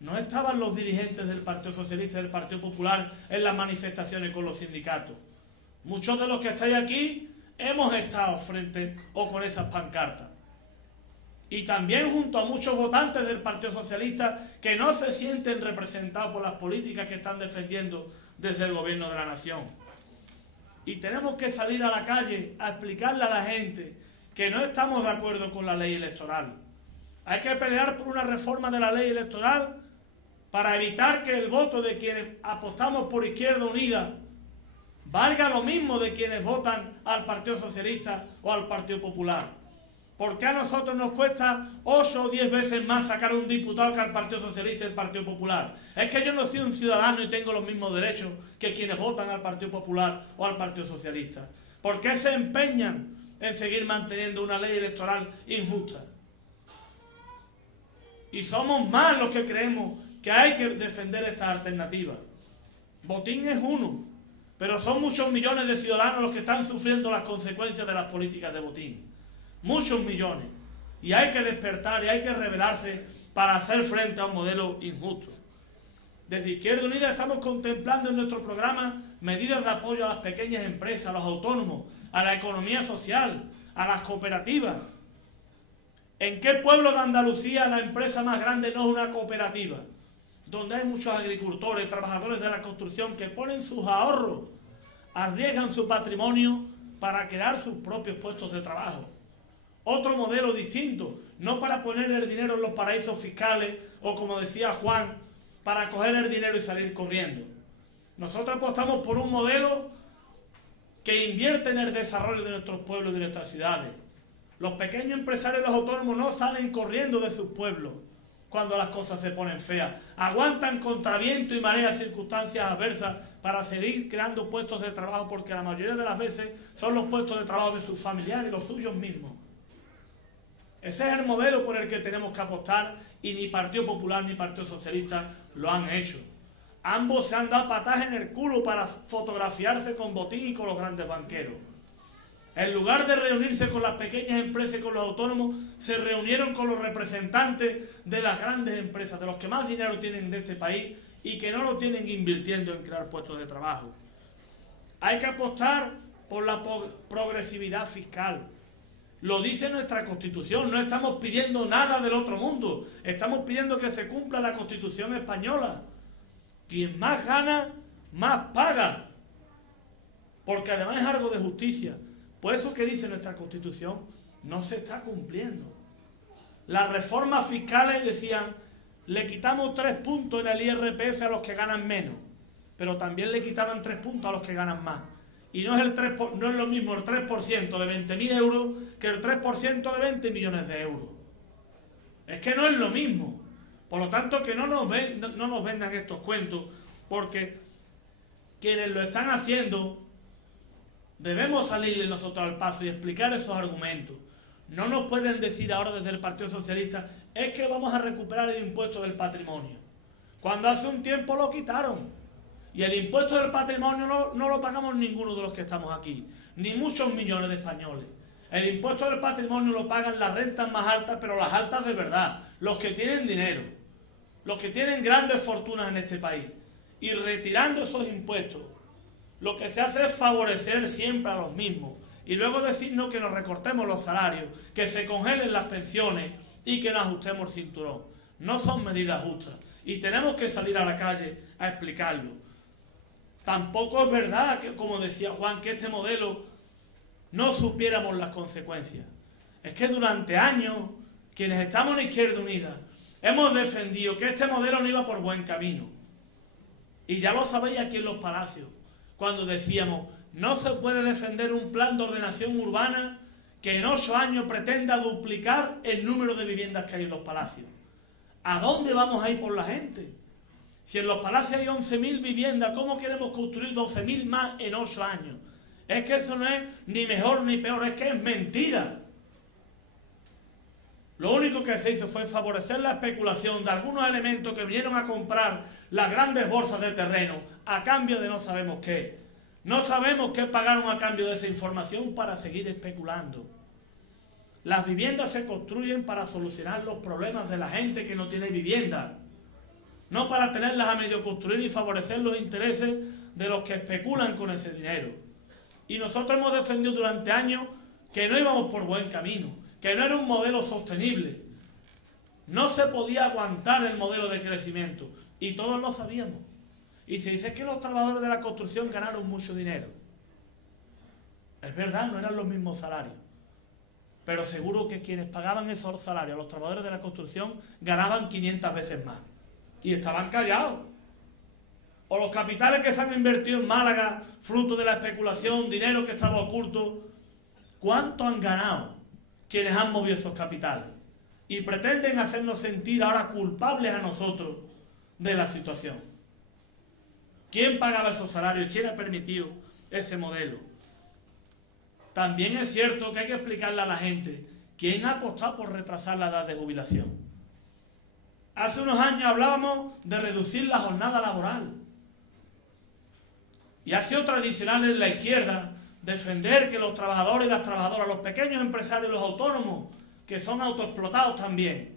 no estaban los dirigentes del Partido Socialista y del Partido Popular en las manifestaciones con los sindicatos. Muchos de los que estáis aquí hemos estado frente o con esas pancartas. Y también junto a muchos votantes del Partido Socialista que no se sienten representados por las políticas que están defendiendo desde el gobierno de la nación. Y tenemos que salir a la calle a explicarle a la gente que no estamos de acuerdo con la ley electoral. Hay que pelear por una reforma de la ley electoral para evitar que el voto de quienes apostamos por Izquierda Unida valga lo mismo de quienes votan al Partido Socialista o al Partido Popular. ¿Por qué a nosotros nos cuesta 8 o 10 veces más sacar un diputado que al Partido Socialista y al Partido Popular? Es que yo no soy un ciudadano y tengo los mismos derechos que quienes votan al Partido Popular o al Partido Socialista. ¿Por qué se empeñan en seguir manteniendo una ley electoral injusta? Y somos más los que creemos que hay que defender esta alternativa. Botín es uno, pero son muchos millones de ciudadanos los que están sufriendo las consecuencias de las políticas de Botín. Muchos millones. Y hay que despertar y hay que rebelarse para hacer frente a un modelo injusto. Desde Izquierda Unida estamos contemplando en nuestro programa medidas de apoyo a las pequeñas empresas, a los autónomos, a la economía social, a las cooperativas. ¿En qué pueblo de Andalucía la empresa más grande no es una cooperativa? Donde hay muchos agricultores, trabajadores de la construcción que ponen sus ahorros, arriesgan su patrimonio para crear sus propios puestos de trabajo. Otro modelo distinto, no para poner el dinero en los paraísos fiscales o, como decía Juan, para coger el dinero y salir corriendo. Nosotros apostamos por un modelo que invierte en el desarrollo de nuestros pueblos y de nuestras ciudades. Los pequeños empresarios y los autónomos no salen corriendo de sus pueblos cuando las cosas se ponen feas. Aguantan contra viento y marea circunstancias adversas para seguir creando puestos de trabajo, porque la mayoría de las veces son los puestos de trabajo de sus familiares, los suyos mismos. Ese es el modelo por el que tenemos que apostar y ni Partido Popular ni Partido Socialista lo han hecho. Ambos se han dado patadas en el culo para fotografiarse con Botín y con los grandes banqueros. En lugar de reunirse con las pequeñas empresas y con los autónomos, se reunieron con los representantes de las grandes empresas, de los que más dinero tienen de este país y que no lo tienen invirtiendo en crear puestos de trabajo. Hay que apostar por la progresividad fiscal. Lo dice nuestra Constitución, no estamos pidiendo nada del otro mundo, estamos pidiendo que se cumpla la Constitución española. Quien más gana, más paga, porque además es algo de justicia. Por eso que dice nuestra Constitución, no se está cumpliendo. Las reformas fiscales decían, le quitamos 3 puntos en el IRPF a los que ganan menos, pero también le quitaban 3 puntos a los que ganan más. Y no es lo mismo el 3% de 20.000 euros que el 3% de 20 millones de euros. Es que no es lo mismo. Por lo tanto, que no nos vendan estos cuentos, porque quienes lo están haciendo debemos salirle nosotros al paso y explicar esos argumentos. No nos pueden decir ahora desde el Partido Socialista, es que vamos a recuperar el impuesto del patrimonio, cuando hace un tiempo lo quitaron. Y el impuesto del patrimonio no lo pagamos ninguno de los que estamos aquí, ni muchos millones de españoles. El impuesto del patrimonio lo pagan las rentas más altas, pero las altas de verdad, los que tienen dinero, los que tienen grandes fortunas en este país. Y retirando esos impuestos, lo que se hace es favorecer siempre a los mismos. Y luego decirnos que nos recortemos los salarios, que se congelen las pensiones y que nos ajustemos el cinturón. No son medidas justas. Y tenemos que salir a la calle a explicarlo. Tampoco es verdad, que, como decía Juan, que este modelo no supiéramos las consecuencias. Es que durante años, quienes estamos en Izquierda Unida, hemos defendido que este modelo no iba por buen camino. Y ya lo sabéis aquí en los palacios, cuando decíamos, no se puede defender un plan de ordenación urbana que en 8 años pretenda duplicar el número de viviendas que hay en los palacios. ¿A dónde vamos a ir por la gente? Si en los palacios hay 11.000 viviendas, ¿cómo queremos construir 12.000 más en 8 años? Es que eso no es ni mejor ni peor, es que es mentira. Lo único que se hizo fue favorecer la especulación de algunos elementos que vinieron a comprar las grandes bolsas de terreno a cambio de no sabemos qué. No sabemos qué pagaron a cambio de esa información para seguir especulando. Las viviendas se construyen para solucionar los problemas de la gente que no tiene vivienda, no para tenerlas a medio construir y favorecer los intereses de los que especulan con ese dinero. Y nosotros hemos defendido durante años que no íbamos por buen camino, que no era un modelo sostenible. No se podía aguantar el modelo de crecimiento, y todos lo sabíamos. Y se dice que los trabajadores de la construcción ganaron mucho dinero. Es verdad, no eran los mismos salarios. Pero seguro que quienes pagaban esos salarios a los trabajadores de la construcción ganaban 500 veces más. Y estaban callados. O los capitales que se han invertido en Málaga, fruto de la especulación, dinero que estaba oculto. ¿Cuánto han ganado quienes han movido esos capitales? Y pretenden hacernos sentir ahora culpables a nosotros de la situación. ¿Quién pagaba esos salarios? ¿Quién ha permitido ese modelo? También es cierto que hay que explicarle a la gente quién ha apostado por retrasar la edad de jubilación. Hace unos años hablábamos de reducir la jornada laboral. Y ha sido tradicional en la izquierda defender que los trabajadores y las trabajadoras, los pequeños empresarios, los autónomos, que son autoexplotados también,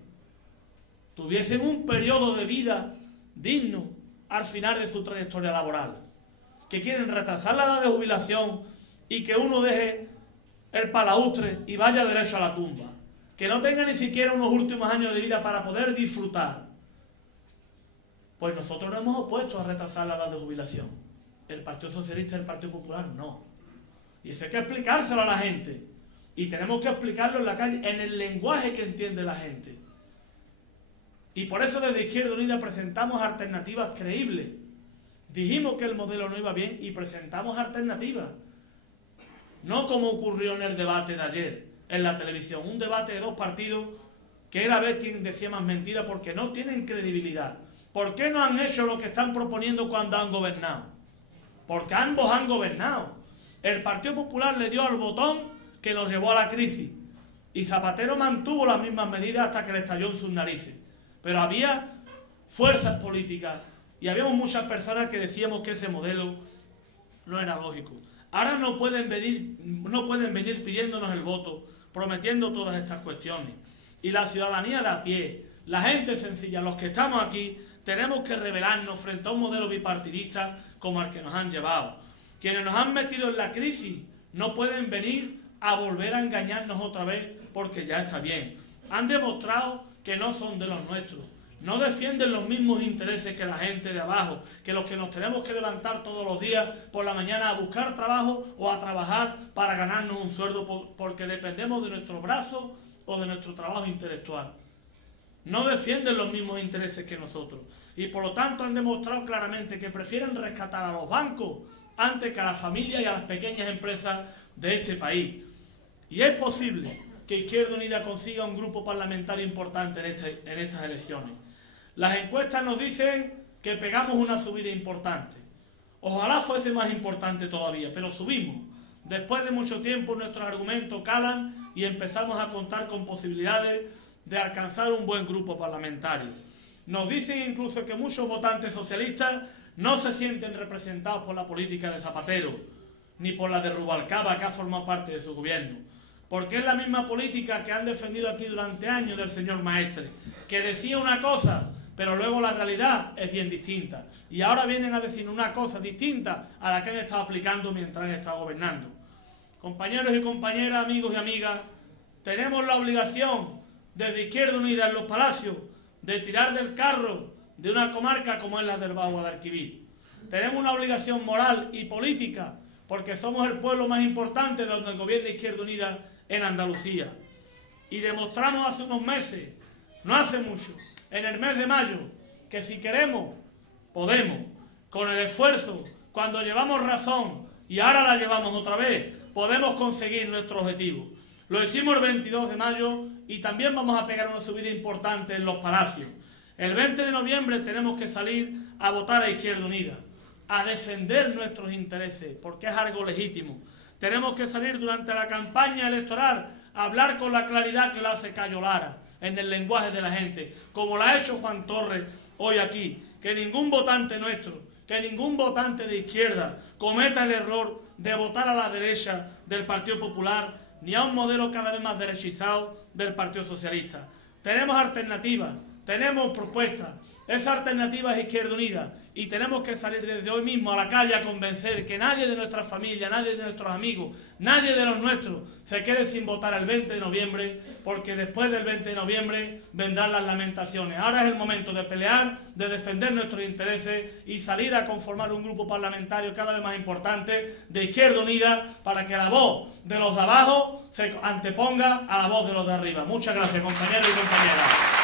tuviesen un periodo de vida digno al final de su trayectoria laboral. Que quieren retrasar la edad de jubilación y que uno deje el palaustre y vaya derecho a la tumba. Que no tenga ni siquiera unos últimos años de vida para poder disfrutar. Pues nosotros nos hemos opuesto a retrasar la edad de jubilación. El Partido Socialista y el Partido Popular no. Y eso hay que explicárselo a la gente. Y tenemos que explicarlo en la calle, en el lenguaje que entiende la gente. Y por eso desde Izquierda Unida presentamos alternativas creíbles. Dijimos que el modelo no iba bien y presentamos alternativas. No como ocurrió en el debate de ayer en la televisión. Un debate de 2 partidos que era ver quién decía más mentiras porque no tienen credibilidad. ¿Por qué no han hecho lo que están proponiendo cuando han gobernado? porque ambos han gobernado. El Partido Popular le dio al botón que nos llevó a la crisis y Zapatero mantuvo las mismas medidas hasta que le estalló en sus narices. Pero había fuerzas políticas y habíamos muchas personas que decíamos que ese modelo no era lógico. Ahora no pueden venir pidiéndonos el voto, prometiendo todas estas cuestiones. Y la ciudadanía de a pie, la gente sencilla, los que estamos aquí, tenemos que rebelarnos frente a un modelo bipartidista como el que nos han llevado. Quienes nos han metido en la crisis no pueden venir a volver a engañarnos otra vez porque ya está bien. Han demostrado que no son de los nuestros. No defienden los mismos intereses que la gente de abajo, que los que nos tenemos que levantar todos los días por la mañana a buscar trabajo o a trabajar para ganarnos un sueldo porque dependemos de nuestros brazos o de nuestro trabajo intelectual. No defienden los mismos intereses que nosotros y por lo tanto han demostrado claramente que prefieren rescatar a los bancos antes que a las familias y a las pequeñas empresas de este país. Y es posible que Izquierda Unida consiga un grupo parlamentario importante en estas elecciones. Las encuestas nos dicen que pegamos una subida importante. Ojalá fuese más importante todavía, pero subimos. Después de mucho tiempo nuestros argumentos calan y empezamos a contar con posibilidades de alcanzar un buen grupo parlamentario. Nos dicen incluso que muchos votantes socialistas no se sienten representados por la política de Zapatero, ni por la de Rubalcaba, que ha formado parte de su gobierno. Porque es la misma política que han defendido aquí durante años del señor Maestre, que decía una cosa, pero luego la realidad es bien distinta. Y ahora vienen a decir una cosa distinta a la que han estado aplicando mientras han estado gobernando. Compañeros y compañeras, amigos y amigas, tenemos la obligación desde Izquierda Unida en los Palacios de tirar del carro de una comarca como es la del Bajo Guadalquivir. Tenemos una obligación moral y política porque somos el pueblo más importante donde gobierna Izquierda Unida en Andalucía. Y demostramos hace unos meses, no hace mucho, en el mes de mayo, que si queremos, podemos. Con el esfuerzo, cuando llevamos razón y ahora la llevamos otra vez, podemos conseguir nuestro objetivo. Lo hicimos el 22 de mayo y también vamos a pegar una subida importante en los Palacios. El 20 de noviembre tenemos que salir a votar a Izquierda Unida, a defender nuestros intereses, porque es algo legítimo. Tenemos que salir durante la campaña electoral a hablar con la claridad que la hace Cayo Lara, en el lenguaje de la gente, como lo ha hecho Juan Torres hoy aquí. Que ningún votante nuestro, que ningún votante de izquierda cometa el error de votar a la derecha del Partido Popular ni a un modelo cada vez más derechizado del Partido Socialista. Tenemos alternativas, tenemos propuestas. Esa alternativa es Izquierda Unida y tenemos que salir desde hoy mismo a la calle a convencer que nadie de nuestra familia, nadie de nuestros amigos, nadie de los nuestros se quede sin votar el 20 de noviembre, porque después del 20 de noviembre vendrán las lamentaciones. Ahora es el momento de pelear, de defender nuestros intereses y salir a conformar un grupo parlamentario cada vez más importante de Izquierda Unida para que la voz de los de abajo se anteponga a la voz de los de arriba. Muchas gracias, compañeros y compañeras.